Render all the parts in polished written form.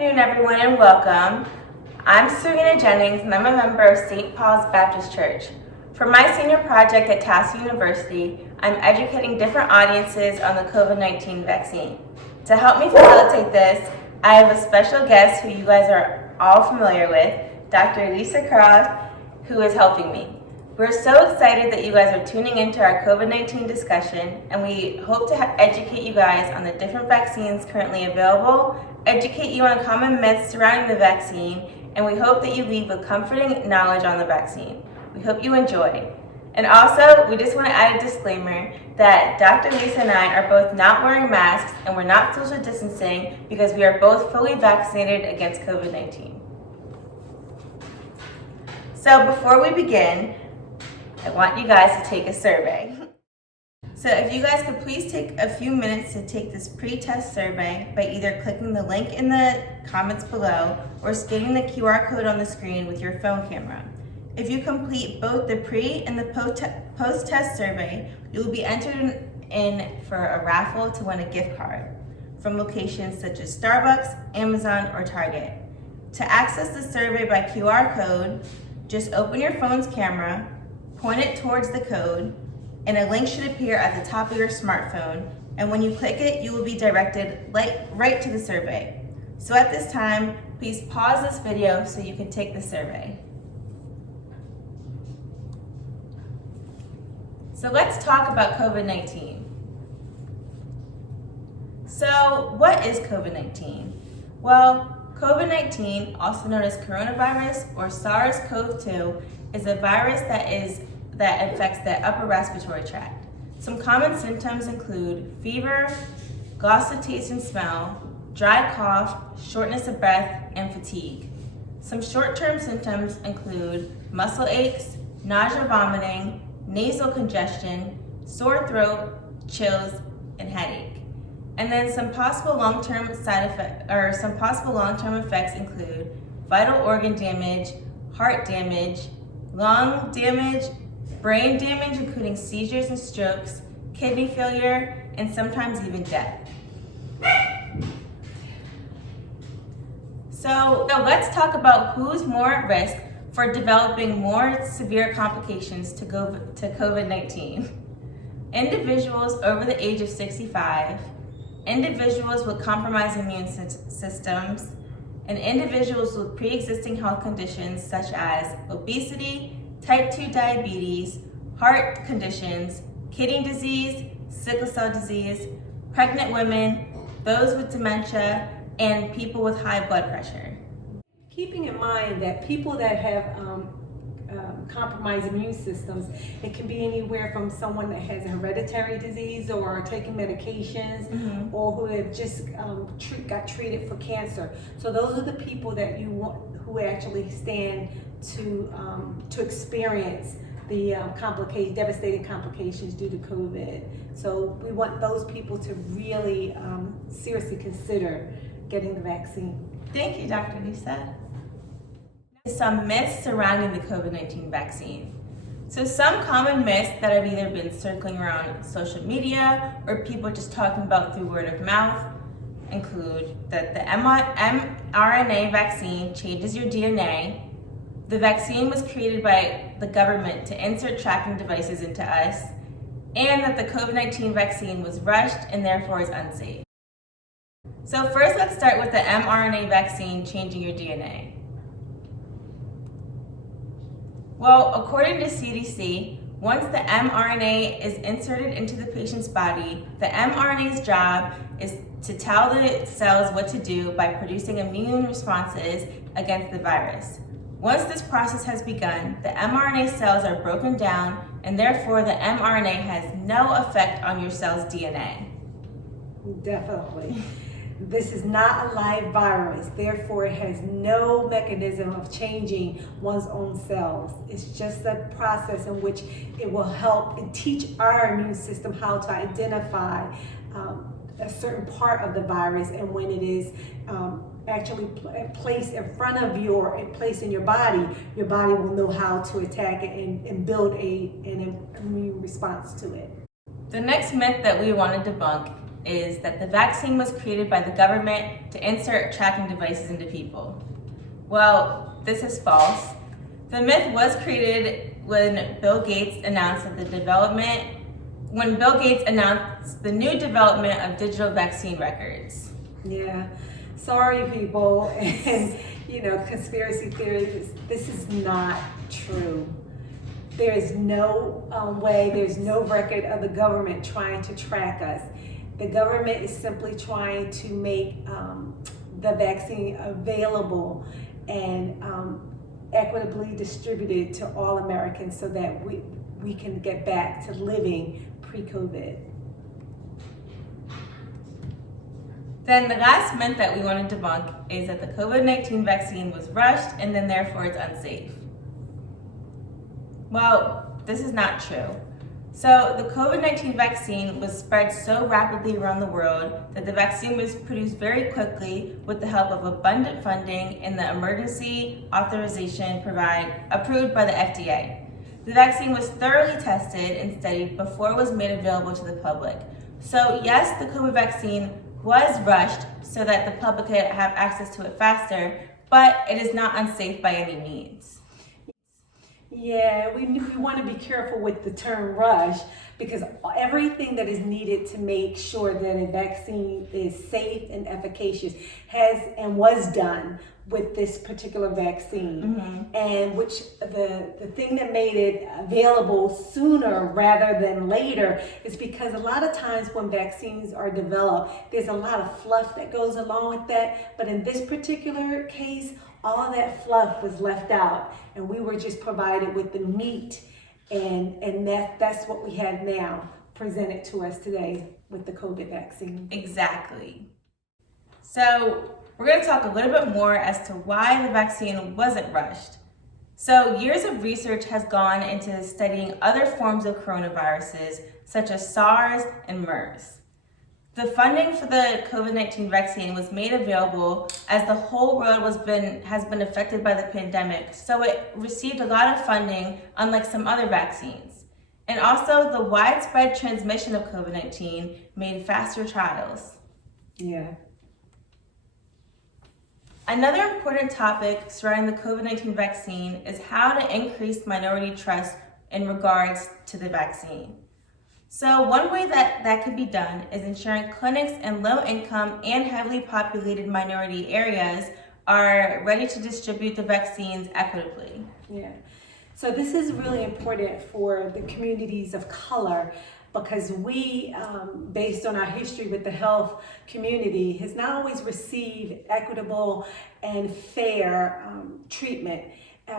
afternoon, everyone, and welcome. I'm Serena Jennings, and I'm a member of St. Paul's Baptist Church. For my senior project at Towson University, I'm educating different audiences on the COVID-19 vaccine. To help me facilitate this, I have a special guest who you guys are all familiar with, Dr. Lisa Croft, who is helping me. We're so excited that you guys are tuning into our COVID-19 discussion, and we hope to educate you guys on the different vaccines currently available, educate you on common myths surrounding the vaccine, and we hope that you leave with comforting knowledge on the vaccine. We hope you enjoy. And also, we just want to add a disclaimer that Dr. Lisa and I are both not wearing masks and we're not social distancing because we are both fully vaccinated against COVID-19. So before we begin, I want you guys to take a survey. So if you guys could please take a few minutes to take this pre-test survey by either clicking the link in the comments below or scanning the QR code on the screen with your phone camera. If you complete both the pre and the post-test survey, you will be entered in for a raffle to win a gift card from locations such as Starbucks, Amazon, or Target. To access the survey by QR code, just open your phone's camera, point it towards the code, and a link should appear at the top of your smartphone, and when you click it, you will be directed right to the survey. So at this time, please pause this video so you can take the survey. So let's talk about COVID-19. So what is COVID-19? Well, COVID-19, also known as coronavirus or SARS-CoV-2, is a virus that affects the upper respiratory tract. Some common symptoms include fever, loss of taste and smell, dry cough, shortness of breath, and fatigue. Some short-term symptoms include muscle aches, nausea, vomiting, nasal congestion, sore throat, chills, and headache. And then some possible long-term effects include vital organ damage, heart damage, lung damage, brain damage including seizures and strokes, kidney failure, and sometimes even death. So let's talk about who's more at risk for developing more severe complications to COVID-19. Individuals over the age of 65, individuals with compromised immune systems, and individuals with pre-existing health conditions such as obesity, type 2 diabetes, heart conditions, kidney disease, sickle cell disease, pregnant women, those with dementia, and people with high blood pressure. Keeping in mind that people that have compromised immune systems, it can be anywhere from someone that has a hereditary disease or are taking medications, or who have just got treated for cancer. So those are the people that you want, who actually stand to experience the devastating complications due to COVID. So we want those people to really seriously consider getting the vaccine. Thank you, Dr. Lisa. Some myths surrounding the COVID-19 vaccine. So some common myths that have either been circling around social media or people just talking about through word of mouth include that the mRNA vaccine changes your DNA, the vaccine was created by the government to insert tracking devices into us, and that the COVID-19 vaccine was rushed and therefore is unsafe. So first, let's start with the mRNA vaccine changing your DNA. Well, according to CDC, once the mRNA is inserted into the patient's body, the mRNA's job is to tell the cells what to do by producing immune responses against the virus. Once this process has begun, the mRNA cells are broken down, and therefore the mRNA has no effect on your cell's DNA. Definitely. This is not a live virus, therefore it has no mechanism of changing one's own cells. It's just a process in which it will help and teach our immune system how to identify a certain part of the virus, and when it is actually placed in front of you or placed in your body will know how to attack it and build an immune response to it. The next myth that we want to debunk is that the vaccine was created by the government to insert tracking devices into people. Well, this is false. The myth was created when Bill Gates announced the new development of digital vaccine records. Yeah, sorry people, and conspiracy theories, this is not true. There is no way, there's no record of the government trying to track us. The government is simply trying to make the vaccine available and equitably distributed to all Americans so that we can get back to living pre-COVID. Then the last myth that we want to debunk is that the COVID-19 vaccine was rushed and then therefore it's unsafe. Well, this is not true. So the COVID-19 vaccine was spread so rapidly around the world that the vaccine was produced very quickly with the help of abundant funding and the emergency authorization approved by the FDA. The vaccine was thoroughly tested and studied before it was made available to the public. So yes, the COVID vaccine was rushed so that the public could have access to it faster, but it is not unsafe by any means. Yeah, we want to be careful with the term rush because everything that is needed to make sure that a vaccine is safe and efficacious has and was done with this particular vaccine. And which the thing that made it available sooner rather than later is because a lot of times when vaccines are developed, there's a lot of fluff that goes along with that. But in this particular case, all that fluff was left out and we were just provided with the meat, and that's what we have now presented to us today with the COVID vaccine. Exactly. So we're going to talk a little bit more as to why the vaccine wasn't rushed. So years of research has gone into studying other forms of coronaviruses such as SARS and MERS. The funding for the COVID-19 vaccine was made available as the whole world has been affected by the pandemic, so it received a lot of funding, unlike some other vaccines. And also, the widespread transmission of COVID-19 made faster trials. Yeah. Another important topic surrounding the COVID-19 vaccine is how to increase minority trust in regards to the vaccine. So one way that can be done is ensuring clinics in low-income and heavily populated minority areas are ready to distribute the vaccines equitably. Yeah. So this is really important for the communities of color because we, based on our history with the health community, has not always received equitable and fair treatment.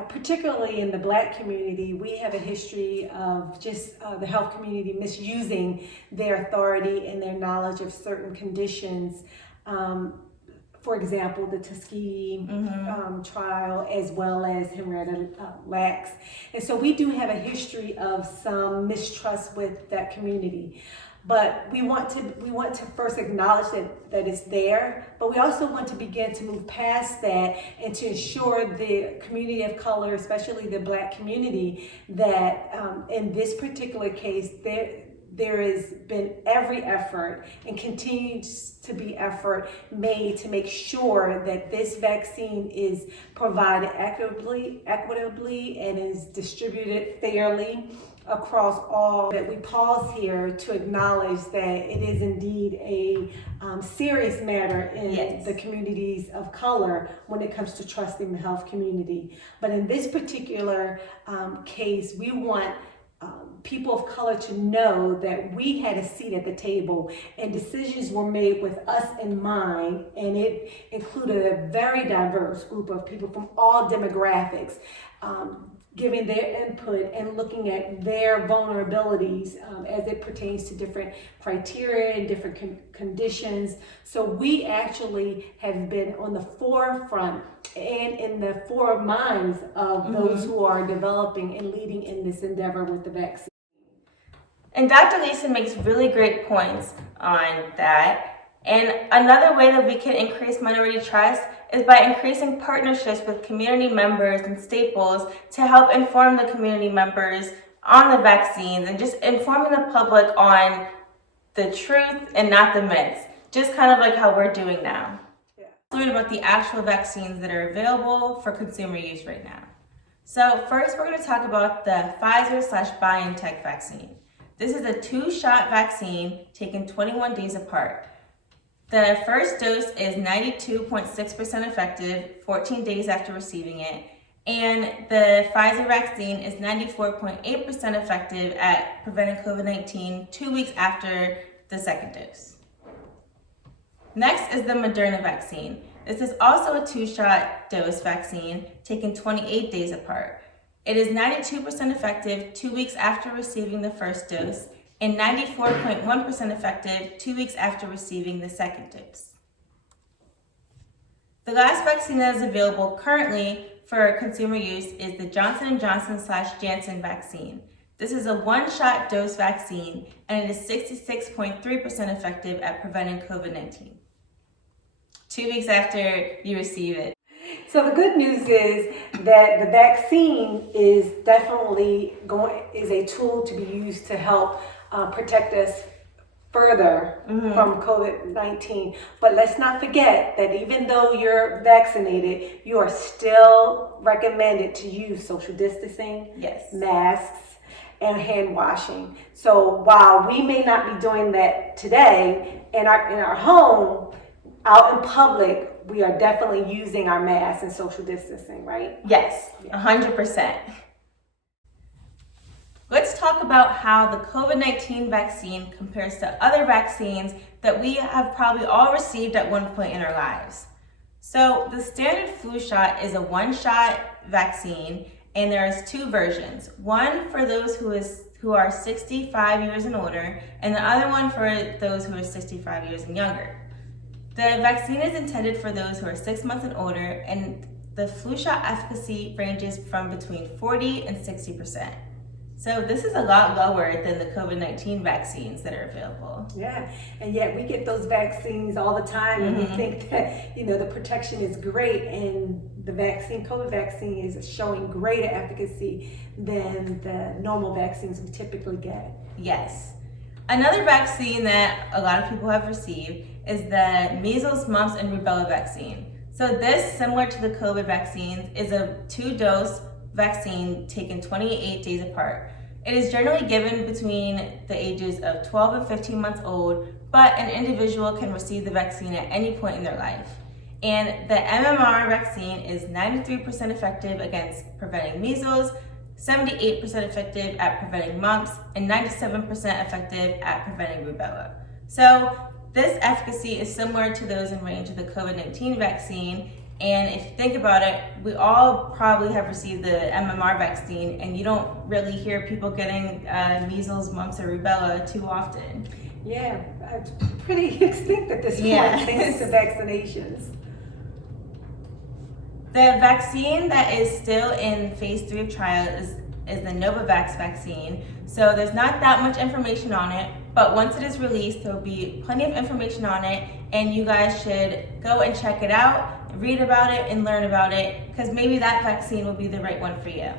Particularly in the Black community, we have a history of just the health community misusing their authority and their knowledge of certain conditions. For example, the Tuskegee trial, as well as Henrietta Lacks. And so we do have a history of some mistrust with that community. But we want to first acknowledge that it's there, but we also want to begin to move past that and to ensure the community of color, especially the Black community, that in this particular case, there has been every effort and continues to be effort made to make sure that this vaccine is provided equitably and is distributed fairly across all. That we pause here to acknowledge that it is indeed a serious matter in the communities of color when it comes to trusting the health community. But in this particular case, we want people of color to know that we had a seat at the table and decisions were made with us in mind, and it included a very diverse group of people from all demographics, giving their input and looking at their vulnerabilities as it pertains to different criteria and different conditions. So we actually have been on the forefront and in the forefront minds of those who are developing and leading in this endeavor with the vaccine. And Dr. Lisa makes really great points on that. And another way that we can increase minority trust is by increasing partnerships with community members and staples to help inform the community members on the vaccines and just informing the public on the truth and not the myths, just kind of like how we're doing now. Yeah. Learn about the actual vaccines that are available for consumer use right now. So first, we're going to talk about the Pfizer/BioNTech vaccine. This is a 2-shot vaccine taken 21 days apart. The first dose is 92.6% effective 14 days after receiving it, and the Pfizer vaccine is 94.8% effective at preventing COVID-19 2 weeks after the second dose. Next is the Moderna vaccine. This is also a 2-shot dose vaccine taken 28 days apart. It is 92% effective 2 weeks after receiving the first dose and 94.1% effective 2 weeks after receiving the second dose. The last vaccine that is available currently for consumer use is the Johnson & Johnson/Janssen vaccine. This is a 1-shot dose vaccine, and it is 66.3% effective at preventing COVID-19. 2 weeks after you receive it. So the good news is that the vaccine is definitely is a tool to be used to help protect us further from COVID-19. But let's not forget that even though you're vaccinated, you are still recommended to use social distancing, Yes. masks, and hand washing. So while we may not be doing that today in our home, out in public, we are definitely using our masks and social distancing, right? Yes, 100%. Let's talk about how the COVID-19 vaccine compares to other vaccines that we have probably all received at one point in our lives. So the standard flu shot is a 1-shot vaccine, and there's 2 versions. One for those who are 65 years and older, and the other one for those who are 65 years and younger. The vaccine is intended for those who are 6 months and older, and the flu shot efficacy ranges from between 40 and 60%. So this is a lot lower than the COVID-19 vaccines that are available. Yeah, and yet we get those vaccines all the time, and we think that the protection is great, and the COVID vaccine is showing greater efficacy than the normal vaccines we typically get. Yes. Another vaccine that a lot of people have received is the measles, mumps, and rubella vaccine. So this, similar to the COVID vaccines, is a 2-dose vaccine taken 28 days apart. It is generally given between the ages of 12 and 15 months old, but an individual can receive the vaccine at any point in their life. And the MMR vaccine is 93% effective against preventing measles, 78% effective at preventing mumps, and 97% effective at preventing rubella. So this efficacy is similar to those in range of the COVID-19 vaccine. And if you think about it, we all probably have received the MMR vaccine, and you don't really hear people getting measles, mumps, or rubella too often. Yeah, it's pretty extinct at this point thanks to vaccinations. The vaccine that is still in phase 3 of trial is the Novavax vaccine. So there's not that much information on it, but once it is released, there will be plenty of information on it, and you guys should go and check it out, read about it, and learn about it, because maybe that vaccine will be the right one for you.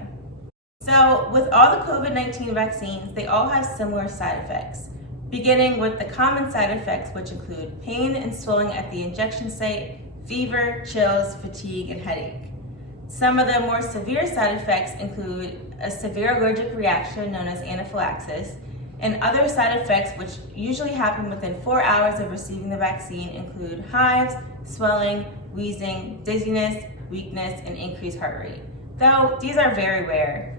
So with all the COVID-19 vaccines, they all have similar side effects, beginning with the common side effects, which include pain and swelling at the injection site, fever, chills, fatigue, and headache. Some of the more severe side effects include a severe allergic reaction known as anaphylaxis, and other side effects, which usually happen within 4 hours of receiving the vaccine, include hives, swelling, wheezing, dizziness, weakness, and increased heart rate. Though these are very rare.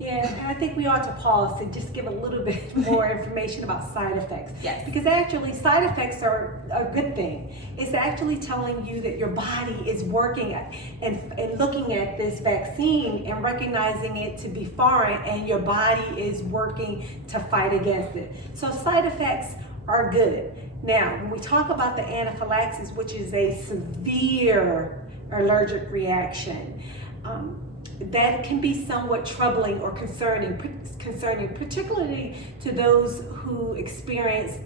Yeah, and I think we ought to pause to just give a little bit more information about side effects. Yes. Because actually side effects are a good thing. It's actually telling you that your body is working and looking at this vaccine and recognizing it to be foreign, and your body is working to fight against it. So side effects are good. Now, when we talk about the anaphylaxis, which is a severe allergic reaction, that can be somewhat troubling or concerning, particularly to those who experience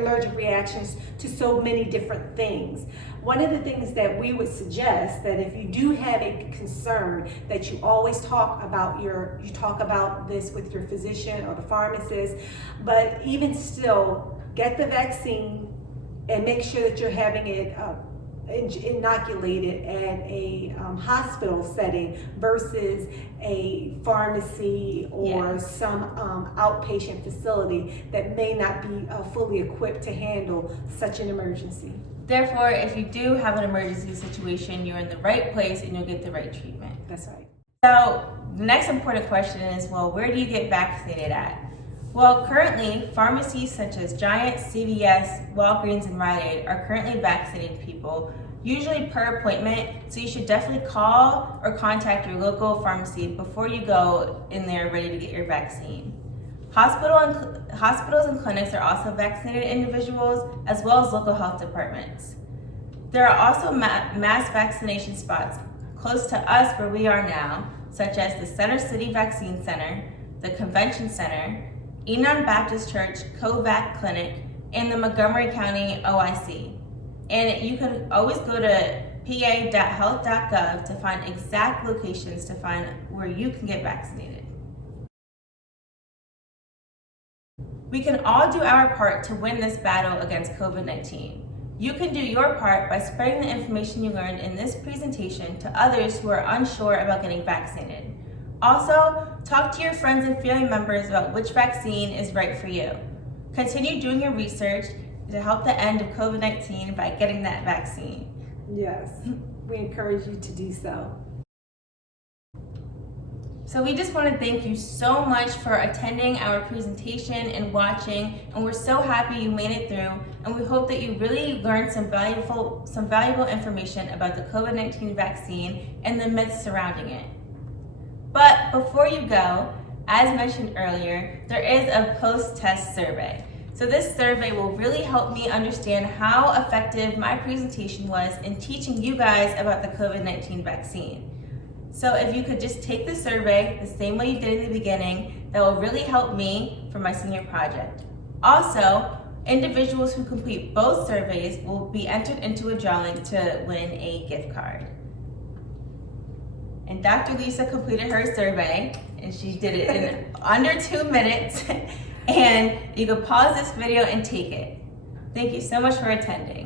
allergic reactions to so many different things. One of the things that we would suggest that if you do have a concern, that you always talk about this with your physician or the pharmacist, but even still, get the vaccine and make sure that you're having it inoculated at a hospital setting versus a pharmacy or some outpatient facility that may not be fully equipped to handle such an emergency. Therefore, if you do have an emergency situation, you're in the right place and you'll get the right treatment. That's right. So the next important question is, well, where do you get vaccinated at? Well, currently, pharmacies such as Giant, CVS, Walgreens, and Rite Aid are currently vaccinating people, usually per appointment, so you should definitely call or contact your local pharmacy before you go in there ready to get your vaccine. Hospitals and clinics are also vaccinated individuals, as well as local health departments. There are also mass vaccination spots close to us where we are now, such as the Center City Vaccine Center, the Convention Center, Enon Baptist Church COVAC Clinic, and the Montgomery County OIC. And you can always go to pa.health.gov to find exact locations to find where you can get vaccinated. We can all do our part to win this battle against COVID-19. You can do your part by spreading the information you learned in this presentation to others who are unsure about getting vaccinated. Also, talk to your friends and family members about which vaccine is right for you. Continue doing your research to help the end of COVID-19 by getting that vaccine. Yes, we encourage you to do so. So we just want to thank you so much for attending our presentation and watching, and we're so happy you made it through, and we hope that you really learned some valuable information about the COVID-19 vaccine and the myths surrounding it. But before you go, as mentioned earlier, there is a post-test survey. So this survey will really help me understand how effective my presentation was in teaching you guys about the COVID-19 vaccine. So if you could just take the survey the same way you did in the beginning, that will really help me for my senior project. Also, individuals who complete both surveys will be entered into a drawing to win a gift card. And Dr. Lisa completed her survey, and she did it in under 2 minutes. And you can pause this video and take it. Thank you so much for attending.